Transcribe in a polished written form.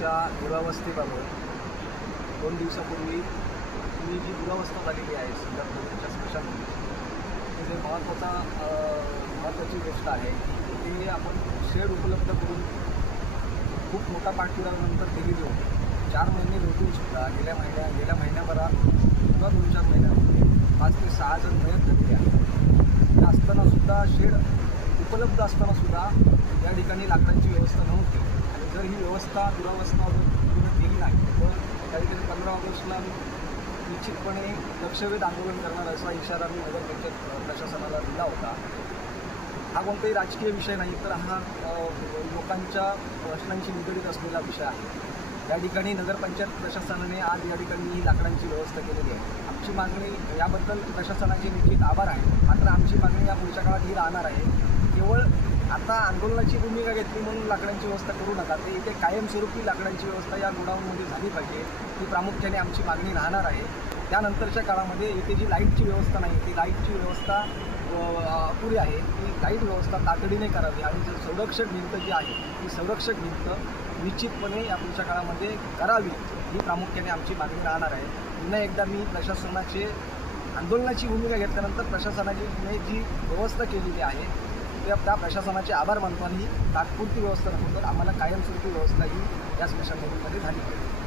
स्मशानभूमीच्या दुरावस्थेबाबत 2 दिवसापूर्वी ही जी दुरावस्था झालेली आहे सिंगापूरच्या स्मशानभूमीची, ते जे महत्त्वाची गोष्ट आहे ते आपण शेड उपलब्ध करून खूप मोठा पाठपुराव्यानंतर दिलेली होती. 4 महिने लोटूनसुद्धा गेल्या महिन्याभरात किंवा 2-4 महिन्यामध्ये 5 ते 6 जण मयत झालेले आहेत. असतानासुद्धा शेड उपलब्ध असतानासुद्धा या ठिकाणी लाकडांची व्यवस्था नव्हती. आणि जर ही दुरावस्था पूर्ण केली नाही तर त्या ठिकाणी 15 ऑगस्टला निश्चितपणे लक्षवेध आंदोलन करणार असा इशारा मी नगरपंचायत प्रशासनाला दिला होता. हा कोणताही राजकीय विषय नाही, तर हा लोकांच्या प्रश्नांशी निगडीत असलेला विषय आहे. या ठिकाणी नगरपंचायत प्रशासनाने आज या ठिकाणी ही लाकडांची व्यवस्था केलेली आहे. आमची मागणी याबद्दल प्रशासनाचे निश्चित आभार आहे. मात्र आमची मागणी या पुढच्या काळात ही राहणार आहे. केवळ आता आंदोलनाची भूमिका घेतली म्हणून लाकडांची व्यवस्था करू नका, ते इथे कायमस्वरूपी लाकडांची व्यवस्था या गोडाऊनमध्ये झाली पाहिजे, ही प्रामुख्याने आमची मागणी राहणार आहे. त्यानंतरच्या काळामध्ये इथे जी लाईटची व्यवस्था नाही, ती लाईटची व्यवस्था अपुरी आहे. ती लाईट व्यवस्था तातडीने करावी आणि जर संरक्षक भिंत जी आहे ती संरक्षक भिंत निश्चितपणे या पुढच्या काळामध्ये करावी, ही प्रामुख्याने आमची मागणी राहणार आहे. पुन्हा एकदा मी प्रशासनाचे आंदोलनाची भूमिका घेतल्यानंतर प्रशासनाने जी व्यवस्था केलेली आहे त्या प्रशासनाचे आभार मानतो आणि तात्पुरती व्यवस्था नसून तर आम्हाला कायमस्वरूपी व्यवस्था ही या स्मशानभूमीमध्ये झाली पाहिजे.